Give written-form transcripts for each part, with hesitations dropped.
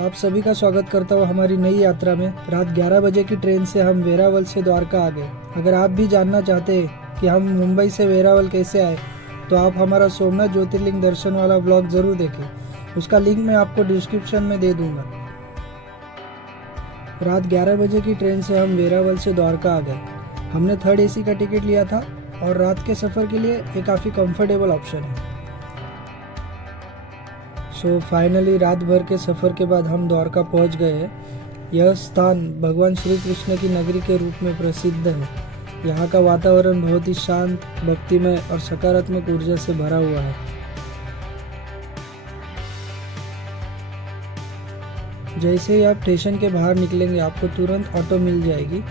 आप सभी का स्वागत करता हूँ हमारी नई यात्रा में। रात 11 बजे की ट्रेन से हम वेरावल से द्वारका आ गए। अगर आप भी जानना चाहते हैं कि हम मुंबई से वेरावल कैसे आए, तो आप हमारा सोमनाथ ज्योतिर्लिंग दर्शन वाला व्लॉग जरूर देखें। उसका लिंक मैं आपको डिस्क्रिप्शन में दे दूंगा। रात 11 बजे की ट्रेन से हम वेरावल से द्वारका आ गए। हमने 3rd AC का टिकट लिया था और रात के सफ़र के लिए ये काफ़ी कंफर्टेबल ऑप्शन है। फाइनली रात भर के सफ़र के बाद हम द्वारका पहुंच गए हैं। यह स्थान भगवान श्री कृष्ण की नगरी के रूप में प्रसिद्ध है। यहाँ का वातावरण बहुत ही शांत, भक्तिमय और सकारात्मक ऊर्जा से भरा हुआ है। जैसे ही आप स्टेशन के बाहर निकलेंगे, आपको तुरंत ऑटो मिल जाएगी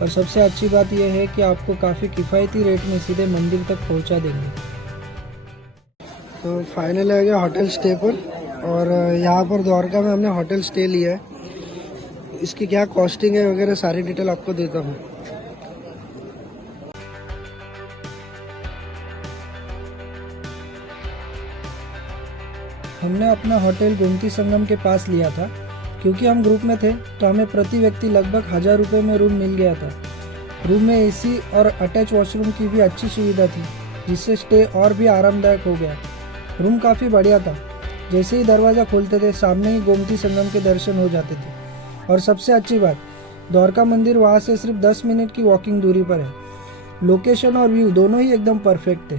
और सबसे अच्छी बात यह है कि आपको काफ़ी किफ़ायती रेट में सीधे मंदिर तक पहुँचा देंगे। तो फाइनली आ गया होटल स्टे पर, और यहाँ पर द्वारका में हमने होटल स्टे लिया है। इसकी क्या कॉस्टिंग है वगैरह सारी डिटेल आपको देता हूँ। हमने अपना होटल गोमती संगम के पास लिया था। क्योंकि हम ग्रुप में थे तो हमें प्रति व्यक्ति लगभग 1000 रुपये में रूम मिल गया था। रूम में AC और अटैच वॉशरूम की भी अच्छी सुविधा थी, जिससे स्टे और भी आरामदायक हो गया। रूम काफ़ी बढ़िया था। जैसे ही दरवाज़ा खोलते थे, सामने ही गोमती संगम के दर्शन हो जाते थे। और सबसे अच्छी बात, द्वारका मंदिर वहाँ से सिर्फ 10 मिनट की वॉकिंग दूरी पर है। लोकेशन और व्यू दोनों ही एकदम परफेक्ट थे।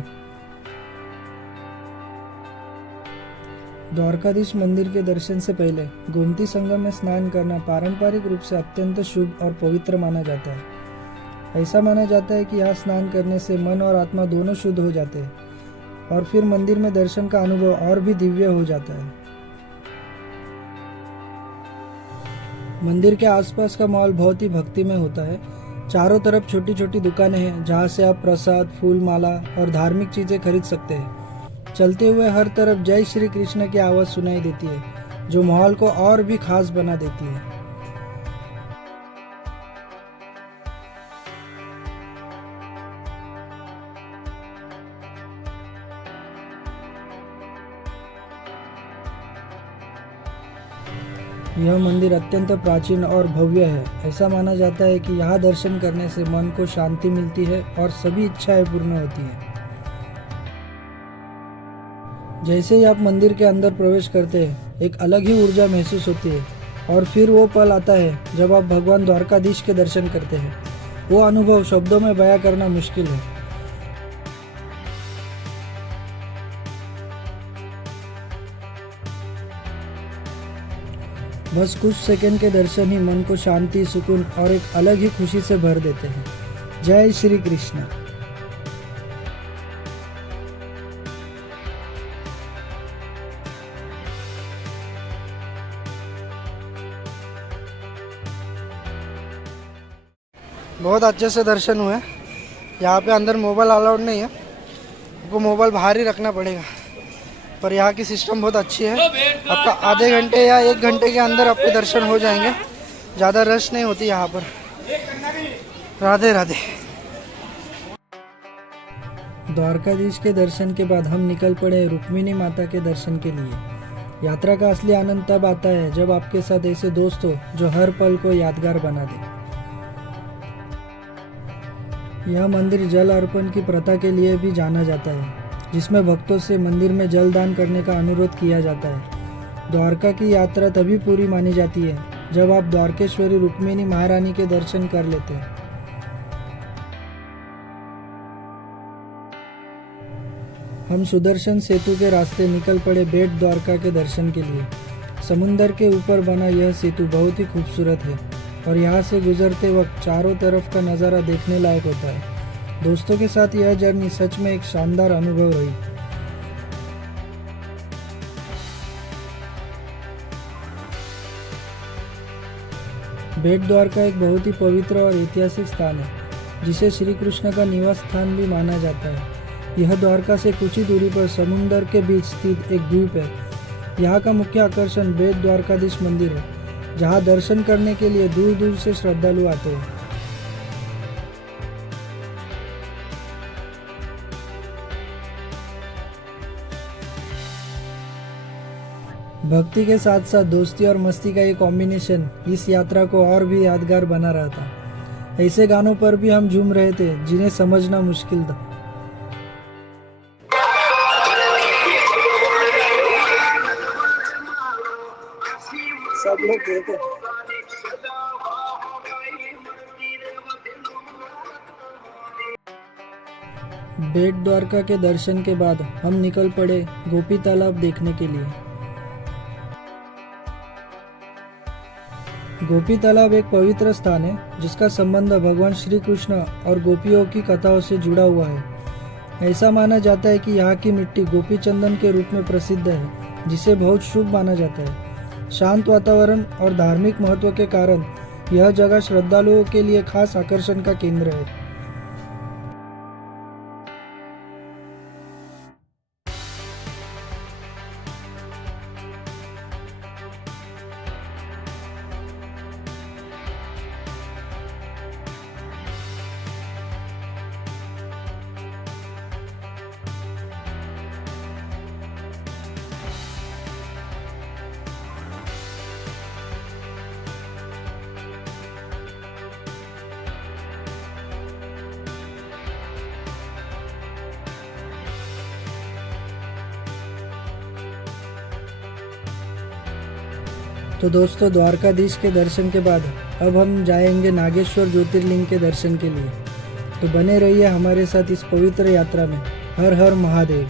द्वारकाधीश मंदिर के दर्शन से पहले गोमती संगम में स्नान करना पारंपरिक रूप से अत्यंत शुभ और पवित्र माना जाता है। ऐसा माना जाता है कि यहाँ स्नान करने से मन और आत्मा दोनों शुद्ध हो जाते हैं और फिर मंदिर में दर्शन का अनुभव और भी दिव्य हो जाता है। मंदिर के आसपास का माहौल बहुत ही भक्तिमय होता है। चारों तरफ छोटी छोटी दुकानें हैं, जहाँ से आप प्रसाद, फूल माला और धार्मिक चीजें खरीद सकते हैं। चलते हुए हर तरफ जय श्री कृष्ण की आवाज सुनाई देती है, जो माहौल को और भी खास बना देती है। यह मंदिर अत्यंत प्राचीन और भव्य है। ऐसा माना जाता है कि यहाँ दर्शन करने से मन को शांति मिलती है और सभी इच्छाएं पूर्ण होती हैं। जैसे ही आप मंदिर के अंदर प्रवेश करते हैं, एक अलग ही ऊर्जा महसूस होती है। और फिर वो पल आता है जब आप भगवान द्वारकाधीश के दर्शन करते हैं। वो अनुभव शब्दों में बयां करना मुश्किल है। बस कुछ सेकंड के दर्शन ही मन को शांति, सुकून और एक अलग ही खुशी से भर देते हैं। जय श्री कृष्ण। बहुत अच्छे से दर्शन हुए। यहाँ पे अंदर मोबाइल अलाउड नहीं है, आपको मोबाइल बाहर ही रखना पड़ेगा। पर यहाँ की सिस्टम बहुत अच्छी है। आपका आधे घंटे या 1 घंटे के अंदर आपके दर्शन हो जाएंगे। ज़्यादा रश नहीं होती यहाँ पर। राधे राधे। द्वारकाधीश के दर्शन के बाद हम निकल पड़े रुक्मिणी माता के दर्शन के लिए। यात्रा का असली आनंद तब आता है जब आपके साथ ऐसे दोस्त हो जो हर पल को यादगार बना दे। यह मंदिर जल अर्पण की प्रथा के लिए भी जाना जाता है, जिसमें भक्तों से मंदिर में जल दान करने का अनुरोध किया जाता है। द्वारका की यात्रा तभी पूरी मानी जाती है जब आप द्वारकेश्वरी रुक्मिणी महारानी के दर्शन कर लेते हैं। हम सुदर्शन सेतु के रास्ते निकल पड़े बेट द्वारका के दर्शन के लिए। समुंदर के ऊपर बना यह सेतु बहुत ही खूबसूरत है और यहाँ से गुजरते वक्त चारों तरफ का नज़ारा देखने लायक होता है। दोस्तों के साथ यह जर्नी सच में एक शानदार अनुभव रही। बेट द्वारका एक बहुत ही पवित्र और ऐतिहासिक स्थान है, जिसे श्री कृष्ण का निवास स्थान भी माना जाता है। यह द्वारका से कुछ ही दूरी पर समुंदर के बीच स्थित एक द्वीप है। यहाँ का मुख्य आकर्षण बेट द्वारकाधीश मंदिर है, जहाँ दर्शन करने के लिए दूर दूर से श्रद्धालु आते हैं। भक्ति के साथ साथ दोस्ती और मस्ती का ये कॉम्बिनेशन इस यात्रा को और भी यादगार बना रहा था। ऐसे गानों पर भी हम झूम रहे थे जिन्हें समझना मुश्किल था। सब लोग देखे। बेट द्वारका के दर्शन के बाद हम निकल पड़े गोपी तालाब देखने के लिए। गोपी तालाब एक पवित्र स्थान है जिसका संबंध भगवान श्री कृष्ण और गोपियों की कथाओं से जुड़ा हुआ है। ऐसा माना जाता है कि यहाँ की मिट्टी गोपी चंदन के रूप में प्रसिद्ध है, जिसे बहुत शुभ माना जाता है। शांत वातावरण और धार्मिक महत्व के कारण यह जगह श्रद्धालुओं के लिए खास आकर्षण का केंद्र है। तो दोस्तों, द्वारकाधीश के दर्शन के बाद अब हम जाएंगे नागेश्वर ज्योतिर्लिंग के दर्शन के लिए। तो बने रहिए हमारे साथ इस पवित्र यात्रा में। हर हर महादेव।